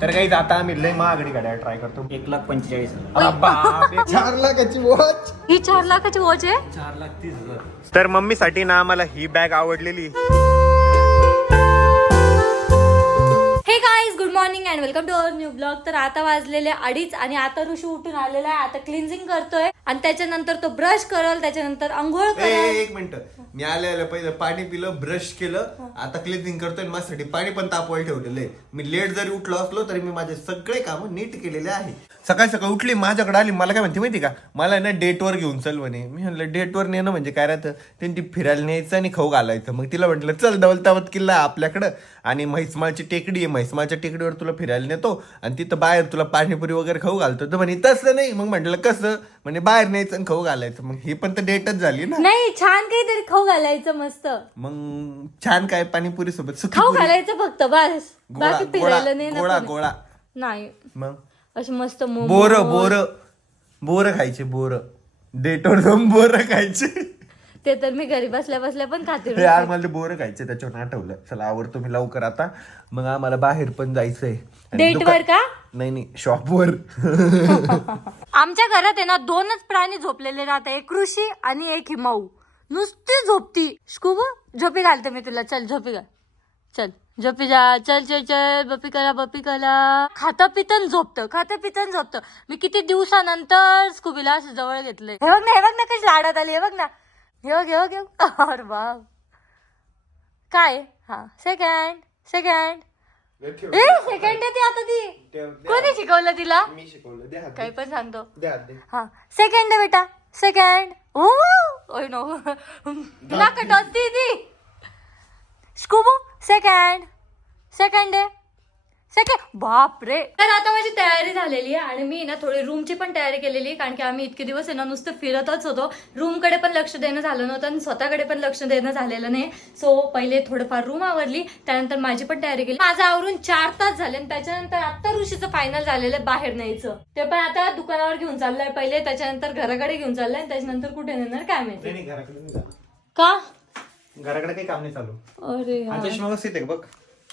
तर काही आता आम्ही लय महागडी गाड्या ट्राय करतो. एक लाख पंचेचाळीस चार लाखाची वॉच ही चार लाखाची वॉच आहे? चार लाख तीस हजार. तर मम्मीसाठी ना आम्हाला ही बॅग आवडलेली. Morning and welcome to our new blog तर आता वाजलेले अडीच आणि आता ऋषी उठून आलेला आहे. आता क्लिन्झिंग करतोय. आणि त्याच्यानंतर तो ब्रश करल त्याच्यानंतर आंघोळ करल. एक मिनिट. मी आले आले पहिलं पाणी पिलं ब्रश केलं. आता क्लिनिंग करतोय माझ्यासाठी पाणी पण तापवायला ठेवलेलं आहे. मी लेट जरी उठलो असलो तरी मी माझे सगळे काम नीट केलेले आहे. सकाळी सकाळी उठली माझ्याकडे आली. मला काय म्हणते माहिती का? मला ना डेटवर घेऊन चल म्हणे. मी म्हणलं डेटवर नेणं म्हणजे काय राहतं? त्यांनी फिरायला न्यायचं आणि खाऊ घालायचं. मग तिला म्हटलं चल दौलताबाद किल्ला आपल्याकडं. आणि म्हैसमाळची टेकडी आहे. म्हैसमाळच्या टेकडीवर तुला फिरायला नेतो आणि तिथं बाहेर तुला पाणीपुरी वगैरे खाऊ घालतो. तर म्हणे तसं नाही. मग म्हटलं कसं? म्हणजे बाहेर न्यायचं आणि खाऊ घालायचं. मग ही पण तर डेटच झाली ना. नाही छान काहीतरी खाऊ घालायचं मस्त. मग छान काय पाणीपुरी सोबत सुकी खाऊ पुरी. घालायचं फक्त बस. गोळा बाकी फिरायला नाही गोळा. गोळा. नाही. मग? अशी मस्त मोमो. बोर बोर. बोर खायचे बोर. डेटवर जाऊन बोर खायचे. ते तर मी घरी बसल्या बसल्या पण खाते हे यार मला बोर खायचे त्याच्यावर आठवलं चला आवडतो मी लवकर आता. मग आम्हाला बाहेर पण जायचंय. आणि Date दुका- वर का? नाही नाही शॉपवर आमच्या घरात आहे ना दोनच प्राणी झोपलेले राहतात. एक ऋषी आणि एक हिमाऊ. नुसती झोपती. स्कूब झोपी घालते मी तुला. चल झोपी घाल. चल झोपी जा. चल चल चल. बपी करा बपी करा. खातं पितन झोपतं. खातं पितन झोपतं. मी किती दिवसानंतर स्कूबीला असं जवळ घेतलंय. हे बघ ना हे बघ ना कशी लाडात आली. हे बघ ना. बघ हे बघ. अरे बाप काय? हा सेकंड सेकंड ए सेकंड ती आता ती. कोणी शिकवलं तिला? मी शिकवलं. द्या हात काही पण सांगतो. हात हा सेकंड आहे बेटा. सेकंड ओ ओय नो. तुला कटवती ती. स्कूबो सेकंड सेकंड आहे सेकंड बाप रे तर आता माझी तयारी झालेली आहे आणि मी ना थोडी रूमची पण तयारी केलेली आहे कारण की आम्ही इतके दिवस आहे ना नुसतं फिरतच होतो. रूमकडे पण लक्ष देणं झालं नव्हतं आणि स्वतःकडे पण लक्ष देणं झालेलं नाही. सो पहिले थोडंफार रूम आवरली त्यानंतर माझी पण तयारी केली. माझं आवरून चार तास झाले आणि त्याच्यानंतर आता ऋषीचं फायनल झालेलं आहे बाहेर न्यायचं. ते पण आता दुकानावर घेऊन चाललंय पहिले त्याच्यानंतर घराकडे घेऊन चाललंय आणि त्याच्यानंतर कुठे नेणार काय माहिती. का? घराकडे काही काम नाही चालू. अरे बघ?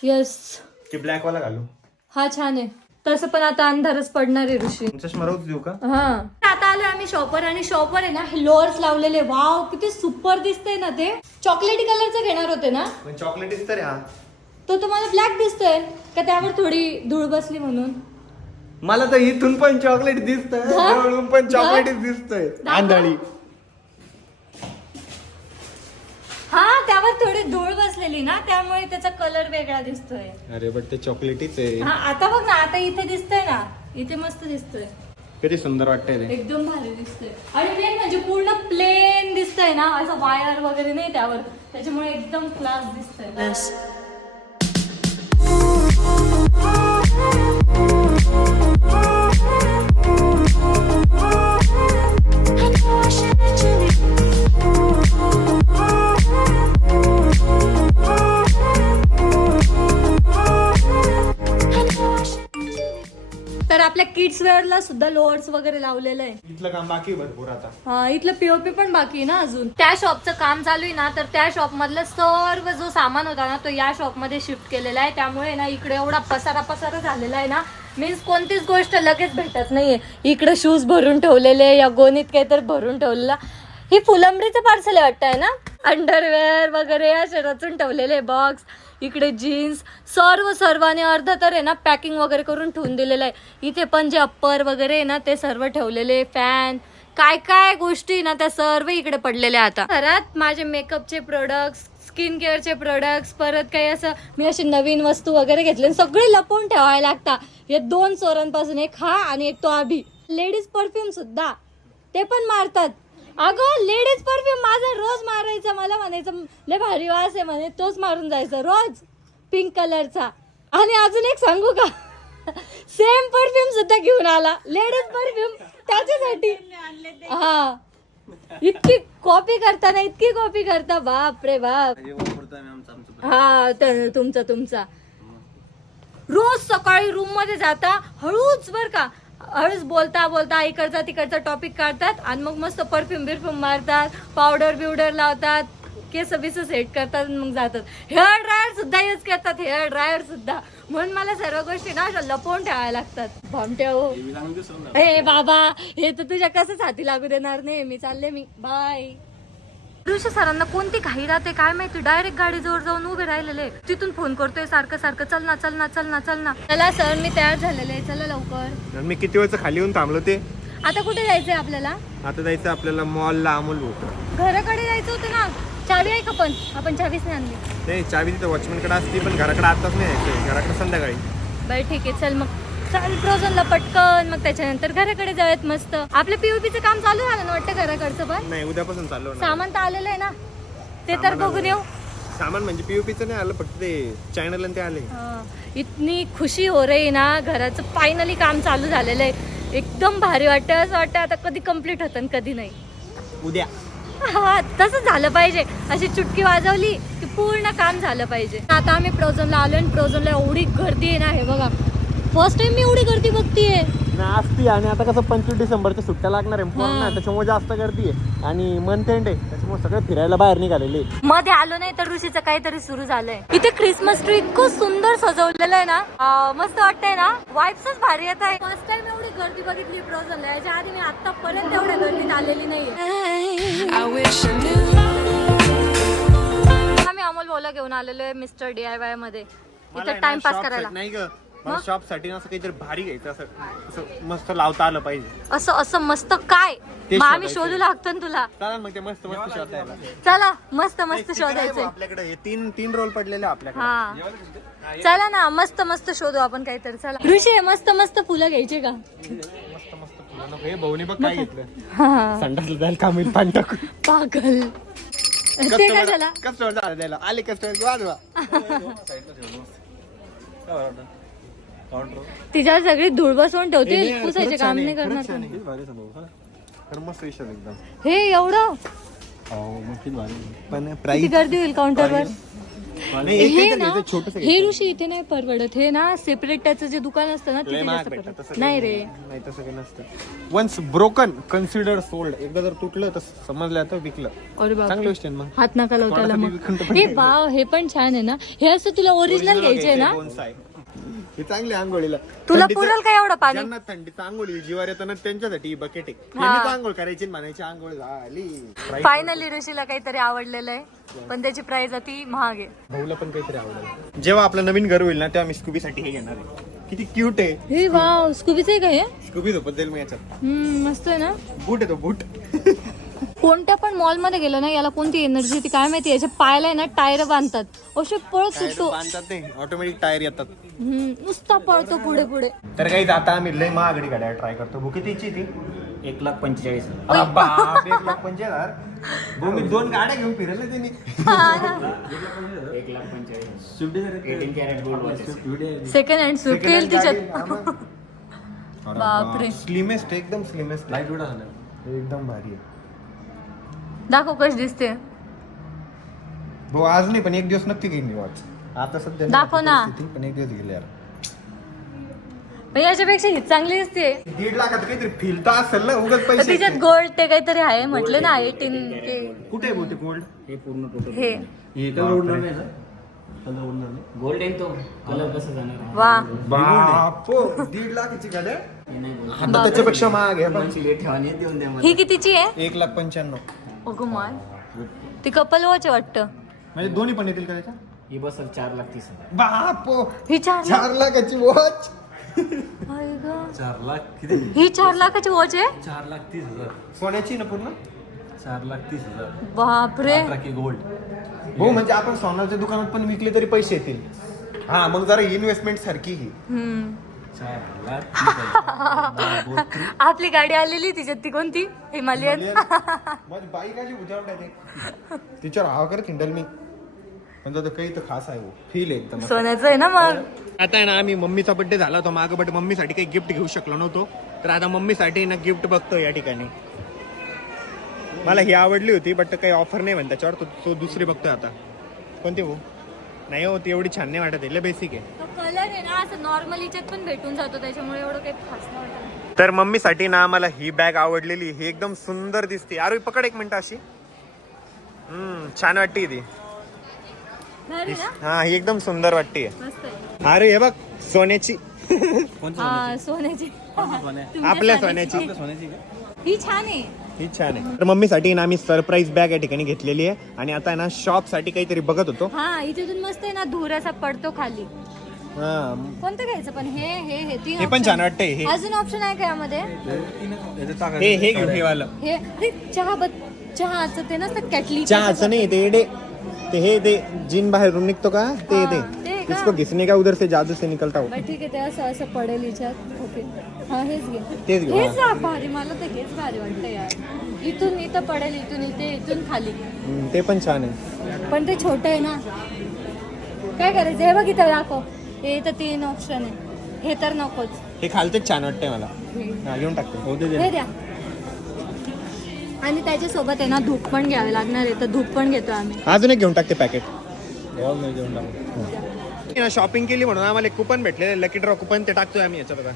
यस की ब्लॅक वाला घालू. हा छान आहे. तसं पण आता अंधारच पडणार आहे ऋषी. चष्मा देऊ का? हा. आता आलोय आम्ही शॉपवर आणि शॉपवर आहे ना हे लोअर्स लावलेले वाव किती सुपर दिसतंय ना ते. चॉकलेटी कलरचं घेणार होते ना? चॉकलेट तर हा. तो तुम्हाला ब्लॅक दिसतोय का त्यावर थोडी धूळ बसली म्हणून? मला तर इथून पण चॉकलेट दिसत जवळून पण चॉकलेट दिसतंय. आंधळी. हा त्यावर थोडी धूळ बसलेली ना त्यामुळे त्याचा कलर वेगळा दिसतोय. अरे बट ते चॉकलेटीच आहे. हा आता बघ ना आता इथे दिसतंय ना इथे मस्त दिसतोय. किती सुंदर वाटतंय ते. एकदम भारी दिसतंय. आणि मेन म्हणजे पूर्ण प्लेन दिसतंय ना असं वायर वगैरे नाही त्यावर. त्याच्यामुळे एकदम क्लास दिसतंय. तर आपल्या किड्स वेअरला सुद्धा लोअर्स वगैरे लावलेलं आहे. इथलं काम बाकी आहे भरपूर आता. हा इथलं पीओपी पण बाकी आहे ना अजून. त्या शॉपचं काम चालू आहे ना तर त्या शॉप मधलं सर्व जो सामान होता ना तो या शॉपमध्ये शिफ्ट केलेला आहे. त्यामुळे ना इकडे एवढा पसारा पसारा झालेला आहे ना मीन्स कोणतीच गोष्ट लगेच भेटत नाहीये. इकडे शूज भरून ठेवलेले या गोणीत काहीतरी भरून ठेवलेला. ही फुलंबरीचं पार्सल आहे वाटतंय ना? अंडरवेअर वगैरे असे रचून ठेवलेले बॉक्स इकडे जीन्स सर्व सर्वांनी अर्ध तर आहे ना पॅकिंग वगैरे करून ठेवून दिलेलं आहे. इथे पण जे अप्पर वगैरे आहे ना ते सर्व ठेवलेले फॅन काय काय गोष्टी ना त्या सर्व इकडे पडलेल्या आता. घरात माझे मेकअपचे प्रोडक्ट्स स्किन केअरचे प्रोडक्ट्स परत काही असं मी अशी नवीन वस्तू वगैरे घेतले आणि सगळे लपवून ठेवायला लागतात हे दोन चोरांपासून एक हा आणि एक तो आभी. लेडीज परफ्यूम सुद्धा. ते पण मारतात. अगं लेडीज परफ्यूम माझा रोज मारायचा मला म्हणायचं लय भारी वास आहे म्हणे तोच मारून जायचा रोज. पिंक कलरचा आणि अजून एक सांगू का? सेम परफ्यूम सुद्धा घेऊन आला. लेडीज परफ्यूम त्याच्यासाठी. हा. इतकी कॉपी करता ना इतकी कॉपी करता. बाप. रे बाप हा तर तुमचा तुमचा. रोज सकाळी रूममध्ये जाता हळूच बर का. हळूच बोलता बोलता इकडचा तिकडचा टॉपिक काढतात आणि मग मस्त परफ्यूम बिरफ्यूम मारतात पावडर बिवडर लावतात केस बिस सेट करतात मग जातात. हेअर ड्रायर सुद्धा यूज करतात हेअर ड्रायर सुद्धा. म्हणून मला सर्व गोष्टी ना अशा लपवून ठेवायला लागतात. भामट्या हो. हे बाबा हे तर तुझ्या कसंच हाती लागू देणार नाही? मी चालले मी. बाय ऋषी सरांना कोणती घाई राहते काय माहिती? डायरेक्ट गाडी जवळ जाऊन उभे राहिलेले. तिथून फोन करतोय सारखं सारखं चल ना चल ना चल ना चल ना. चला सर मी तयार झालेले आहे. चला लवकर. मी किती वेळचं खाली येऊन थांबलो ते? आता कुठे जायचंय आपल्याला? आता जायचं आपल्याला मॉलला अमोल घराकडे जायचं होतं ना. चावी आहे का पण? आपण चावीच नाही आणली. नाही चावी तिथं वॉचमॅनकडे असती पण घराकडे आताच नाही यायचं घराकडे संध्याकाळी. बरं ठीक आहे. चल मग. चल प्रोझनला पटकन मग त्याच्यानंतर घराकडे जाऊयात मस्त. आपलं पीयूपीचं काम चालू झालं ना वाटतं घराकडचं पण? नाही उद्यापासून चाललो ना सामान तर आलेलं आहे ना. ते तर सामान बघून येऊ. सामान म्हणजे पीयूपीचं नाही आलं फक्त ते चॅनल ते आले. हा. इतनी खुशी हो रही ना. घराचं फायनली काम चालू झालेलं आहे. एकदम भारी वाटतं. असं वाटतं आता कधी कंप्लीट होतं आणि कधी नाही. उद्या. हा तसं झालं पाहिजे. अशी चुटकी वाजवली की पूर्ण काम झालं पाहिजे. आता आम्ही प्रोझनला आलो आणि प्रोझनला एवढी गर्दी आहे ना हे बघा. फर्स्ट टाइम मी एवढी गर्दी बघतीये. नाही असती. आणि आता कसं पंचवीस डिसेंबरच्या सुट्ट्या लागणार आहे. हा. ना त्याच्यामुळे जास्त गर्दी आहे. आणि मंथ एंड आहे. त्याच्यामुळे सगळे फिरायला बाहेर निघालेले मध्ये आलो नाही तर ऋषीचं काहीतरी सुरू झालंय. इथे क्रिसमस ट्री इतकं सुंदर सजवलेलं आहे ना. अं, मस्त वाटतंय ना? वाईब्सच भारी येत आहे. फर्स्ट टाइम एवढी गर्दी बघितली प्रोझनला याच्या आधी मी आतापर्यंत एवढ्या गर्दीत आलेली नाहीये. I wish I knew. आम्ही अमोल भाऊला घेऊन आलेलो आहे मिस्टर डी आय वायमध्ये. इथं टाइमपास करायला. नाही ग. मला शॉपसाठी ना असं काहीतरी भारी घ्यायचं असं असं मस्त लावता आलं पाहिजे. असं असं मस्त काय? ते मग आम्ही शोधायचं. शोधू लागतो ना तुला. मग ते मस्त मस्त शोधायला. चला मस्त मस्त शोधायचंय. आपल्याकडे. हे तीन तीन रोल पडलेले आपल्याकडे. हा. चला ना मस्त मस्त शोधू आपण काहीतरी. चला. ऋषी मस्त मस्त फुलं घ्यायचे का? मस्त मस्त फुलं नको. हे भाऊने बघ काय घेतलं. हा. संडासला जायला काम येईल पाणी टाकून. पागल. ते कस्टमर झालं? द्यायला आले कस्टमर वाजवा तिच्यावर सगळी धूळ बसवून ठेवते. पुसायचे काम नाही करणार तर मस्त विषय एकदम. हे एवढं? पण किती प्राईस गर्दी होईल काउंटरवर नाही एक हे काहीतरी ना घ्यायचं, छोटंसं हे ऋषी इथे नाही परवडत. हे ना सेपरेट त्याचं जे दुकान असतं ना तिथे जास्त परवडत. नाही रे. नाही. तसं काही नसतं. वन्स ब्रोकन कन्सिडर सोल्ड एकदा जर तुटलं तर समजलं आता विकलं. अरे बाप चांगली गोष्ट आहे ना मग. हात नका लावू त्याला कोणासाठी मग. विकून तर पण हे बाव हे पण छान आहे ना. हे असं तुला ओरिजिनल घ्यायचंय ना? Bonsai. हे चांगली आंघोळीला तुला थंडीचं- पुरेल का एवढं पाणी? ज्यांना थंडीचं आंघोळी जीवार येतं ना त्यांच्यासाठी बकेट आहे. हा. आंघोळ करायची आणि म्हणायची आंघोळ झाली. फायनली ऋषीला काहीतरी आवडलेलं आहे. पण त्याची प्राइस अति महाग आहे. भाऊला पण काहीतरी आवडेल. जेव्हा आपलं नवीन घर होईल ना तेव्हा मी स्कूबीसाठी हे घेणार आहे. किती क्यूट आहे. हे वाव स्कूबीच आहे का हे? स्कूबी झोपत जाईल मग याच्यात. हम्म, मस्त आहे ना? बूट आहे तो बूट कोणत्या पण मॉलमध्ये गेलो ना याला कोणती एनर्जी ती काय माहिती याच्या पायाला आहे ना टायर बांधतात. असे पळत सुटतो. ऑटोमॅटिक टायर येतात. नुसता पळतो पुढे पुढे. तर काही आता आम्ही लय महागडी गाड्या ट्राय करतो. कितीची ती एक लाख पंचेचाळीस. अरे बाप, एक लाख पंचवीस हजार भाऊ मी दोन गाड्या घेऊन फिरले त्यांनी. एक लाख पंचेचाळीस. Eighteen carat gold second hand तिच्यात बापरे. स्लिमेस्ट एकदम स्लिमेस्ट लाइट वेडा झालं एकदम भारी आहे. दाखव कशी दिसते. भाऊ आज नाही पण एक दिवस नक्की घेईन मी वॉच आता सध्या नाही दाखव ना. परिस्थिती, पण एक दिवस गेले यार. पण याच्यापेक्षा ही चांगली दिसते. दीड लाखात काहीतरी फिल तर असेल ना उगाच पैसे तिच्यात गोल्ड ते काहीतरी आहे म्हटले ना एटीन कुठे आहे भाऊ ते गोल्ड हे पूर्ण टोटल हे. हे गोल्ड आहे तो. कलर कसं जाणार वा. बापो दीड लाखाची गाड्या हे नाही gold. आता त्याच्यापेक्षा महाग आहे बघ. दोनशे लेट ठेवा आणि हे देऊन द्या मला. ही कितीची आहे? एक लाख पंच्याण्णव. अगो माय. ती कपल वॉच आहे वाटतं. म्हणजे दोन्ही पण येतील का त्याच्या? ही बसल चार लाख तीस हजार. बापो ही चार लाख. चार लाखाची वॉच गं. चार लाख किती? ही चार लाखाची वॉच आहे? चार लाख तीस हजार. सोन्याची ना पूर्ण? चार लाख तीस हजार. बापरे. की गोल्ड हो म्हणजे आपण सोन्याच्या दुकानात पण विकले तरी पैसे येतील. हा मग जरा इन्व्हेस्टमेंट सारखी ही हम्म. आपली गाडी आलेली तिच्यात ती कोणती? हिमालयन. माझी बाईक आली उजावड्याने तिच्यावर हवा करत हिंडल मी. पण जाऊ दे, काही तर खास आहे फील एकदम. सोन्याचं आहे ना मग. आता आहे ना आम्ही मम्मीचा बड्डे झाला होता मागं बट मम्मीसाठी काही गिफ्ट घेऊ शकलो नव्हतो. तर आता मम्मीसाठी ना गिफ्ट बघतो या ठिकाणी. मला ही आवडली होती बट काही ऑफर नाही म्हणते त्याच्यावर. तो तो दुसरी बघतोय आता. कोणती भाऊ नाही हो ती एवढी छान नाही वाटत आहे. बेसिक आहे. तो कलर आहे ना असं नॉर्मल याच्यात पण भेटून जातो त्याच्यामुळे एवढं काही खास नाही वाटत तर मम्मीसाठी ना आम्हाला ही बॅग आवडलेली ही एकदम सुंदर दिसते. अरे पकड एक मिनिट अशी. हम्म छान वाटते ती. भारी ना? हा ही एकदम सुंदर वाटते. मस्त आहे. अरे हे बघ सोन्याची. हा सोन्याची? तुमच्या आपल्या सोन्याची. आपल्या सोन्याची का? ही छान आहे. ही छान आहे. तर मम्मीसाठी ना आम्ही सरप्राईज बॅग या ठिकाणी घेतलेली आहे. आणि आता आहे ना शॉपसाठी काहीतरी बघत होतो. हा इथून मस्त आहे ना धूर असा पडतो खाली. हा. कोणतं घ्यायचं? पण हे हे हे तीन हे पण option. छान वाटतंय हे. अजून ऑप्शन आहे का यामध्ये? हे हे घेऊ हे वालं हे अरे चहा बत चहाचं ते नसतं कॅटली चहाचं नाही ते. एडे ते हे ते जिन बाहेरून निघतो का? ते हा, ते. ते का? इसको घिसने का उधर से जादू से निकलता हो. बरं ठीक आहे ते असं असं पडेल याच्यात. ओके. हा हेच घे. तेच घेऊ, हेच ना भारी. मला तर हेच भारी वाटतं यार. इथून इथं पडेल इथून इथे इथून खाली. हम्म, ते पण छान आहे. पण ते छोटं आहे ना. काय करायचं? हे बघ इथं दाखव. हे तर तीन ऑप्शन आहे. हे तर नकोच. हे खालतेच छान वाटतंय मला. हे घेऊन टाकते. हो दे दे. हे द्या. आणि त्याच्यासोबत आहे ना धूप पण घ्यावे लागणार आहे. तर धूप पण घेतो आम्ही. अजून एक घेऊन टाकते पॅकेट शॉपिंग केली म्हणून आम्हाला एक कुपन भेटले लकी ड्रॉ कुपन ते टाकतोय आम्ही याच्यात आता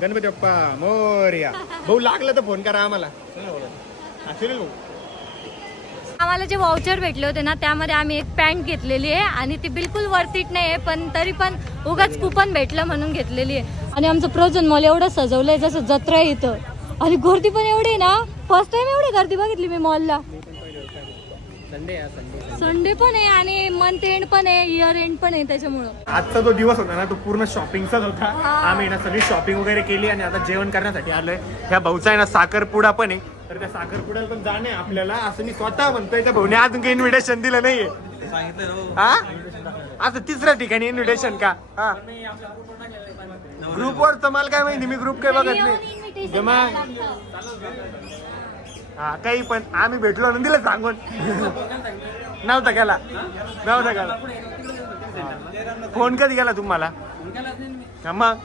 गणपती बाप्पा मोर्या. भाऊ लागलं तर फोन करा आम्हाला. हा, भाऊ. आम्हाला जे वाउचर भेटले होते ना त्यामध्ये आम्ही एक पॅन्ट घेतलेली आहे आणि ती बिलकुल वर्थिट नाही आहे पण तरी पण उगाच कुपन भेटलं म्हणून घेतलेली आहे. आणि आमचं प्रोजन मॉल एवढं सजवलंय जसं जत्रा इथं. आणि गर्दी पण एवढी आहे ना फर्स्ट टाइम एवढी गर्दी बघितली मी मॉलला संडे पण आहे आणि मंथ एंड पण आहे इयर एंड पण आहे त्याच्यामुळं. आजचा जो दिवस होता ना तो पूर्ण शॉपिंगचाच होता. हा. आम्ही ना सगळी शॉपिंग वगैरे केली आणि आता जेवण करण्यासाठी आलोय. ह्या भाऊचा आहे ना साखरपुडा पण आहे. तर त्या साखरपुड्याला पण जाणं आपल्याला. असं मी स्वतः म्हणतोय त्या भाऊने अजून काही इन्व्हिटेशन दिलं नाहीये. सांगितलं हो. हा? असं तिसऱ्या ठिकाणी इन्व्हिटेशन का? हा. ग्रुपवर तर मला काय माहिती मी ग्रुप काही बघत नाही. जे मग हा काही पण. आम्ही भेटलो ना दिलं सांगून. नव्हता गेला नव्हता गेला फोन कधी गेला तुम्हाला? मग?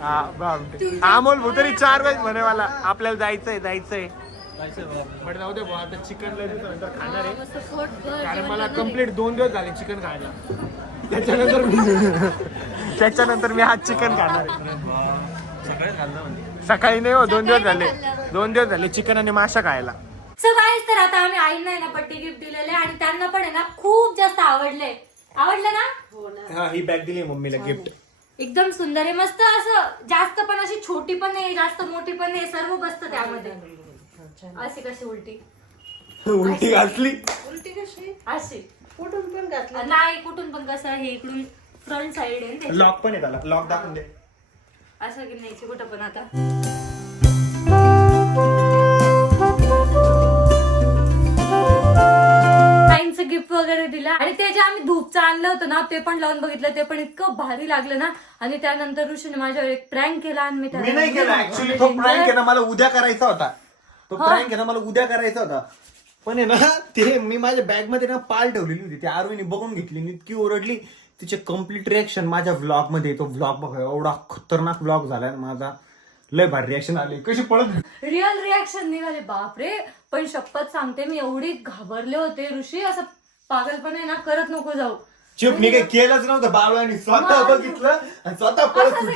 हा. अमोल भूतरी चार वेळेस म्हणे मला आपल्याला जायचंय जायचंय. जाऊ दे आता चिकन खाणार आहे. कारण मला. कंप्लीट दोन दिवस झाले चिकन खायला. त्याच्यानंतर मी त्याच्यानंतर मी आज चिकन खाणार आहे. सकाळी खाल्लं म्हणजे. सकाळी नाही हो दोन दिवस झाले. दोन दिवस झाले चिकन आणि मासा खायला. सो तर आता आम्ही आईंना आहे ना पट्टी गिफ्ट दिलेले आणि त्यांना पण आहे ना खूप जास्त आवडले. आवडलं ना? हा ही बॅग दिली मम्मीला गिफ्ट एकदम सुंदर आहे. मस्त असं जास्त पण अशी छोटी पण नाही जास्त मोठी पण नाही सर्व बसतं त्यामध्ये. अशी कशी उलटी? उलटी घातली? उलटी कशी? अशी. कुठून पण घातलं. नाही कुठून पण कसं हे इकडून फ्रंट साइड आहे. लॉक पण आहे त्याला. लॉक दाखवून दे. असं की न्यायची कुठं पण आता. ताईंचं गिफ्ट वगैरे दिलं. आणि ते जे आम्ही धूपचं आणलं होतं ना ते पण लावून बघितलं. ते पण इतकं भारी लागलं ना. आणि त्यानंतर ऋषीने माझ्यावर एक प्रँक केला आणि मी नाही केला ऍक्च्युली तो. प्रँक आहे ना मला उद्या करायचा होता. तो प्रँक आहे ना मला उद्या करायचा होता. पण आहे ना ते मी माझ्या बॅगमध्ये ना पाल ठेवलेली होती. ती आरवीने बघून घेतली. इतकी ओरडली. तिचे कंप्लीट रिॲक्शन माझ्या व्लॉगमध्ये तो व्लॉग बघा एवढा खतरनाक व्लॉग झालाय माझा. लय भारी रिॲक्शन आली. कशी पळत रिअल रिॲक्शन निघाले. बापरे. पण शपथ सांगते मी एवढी घाबरले होते ऋषी. असं पागलपणे ना करत नको जाऊ. चुप मी काही केलंच नव्हतं. बाळवानी स्वतः बघितलं आणि स्वतः पळत असं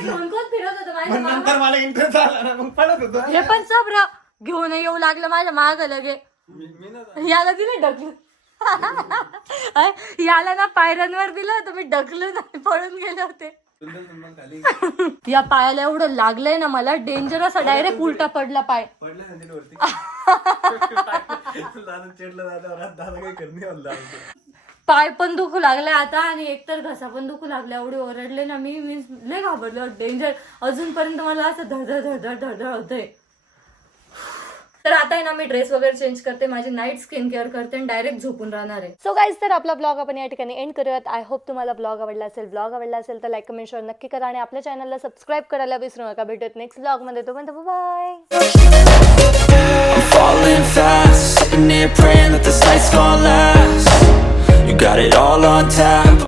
फिरत होतं माझ्या पण मागं? नंतर मला इंटरेस्ट आला ना मग पळत होतो. हे पण सब्र घेऊन येऊ लागलं माझ्या माग लगे. याला दिलं ढकलून. याला ना पायऱ्यांवर दिलं तर मी ढकलून आणि पळून गेले होते. या पायाला एवढं लागलंय ना मला डेंजर असा डायरेक्ट उलटा पडला पाय. पाय पण दुखू लागले आता आणि एकतर घसा पण दुखू लागला. एवढे ओरडले ना मी मी लय घाबरले. डेंजर अजूनपर्यंत मला असं धडधड धडधड धडधड होतंय. तर आता आहे ना मी ड्रेस वगैरे चेंज करते माझी नाईट स्किन केअर करते आणि डायरेक्ट झोपून राहणार आहे. सो गाईज तर आपला ब्लॉग आपण या ठिकाणी एंड करूयात. आय होप तुम्हाला ब्लॉग आवडला असेल ब्लॉग आवडला असेल तर लाईक कमेंट शेअर नक्की करा आणि आपल्या चॅनलला सबस्क्राईब करायला विसरू नका. भेटत नेक्स्ट ब्लॉगमध्ये तोपर्यंत bye. You got it all on tap,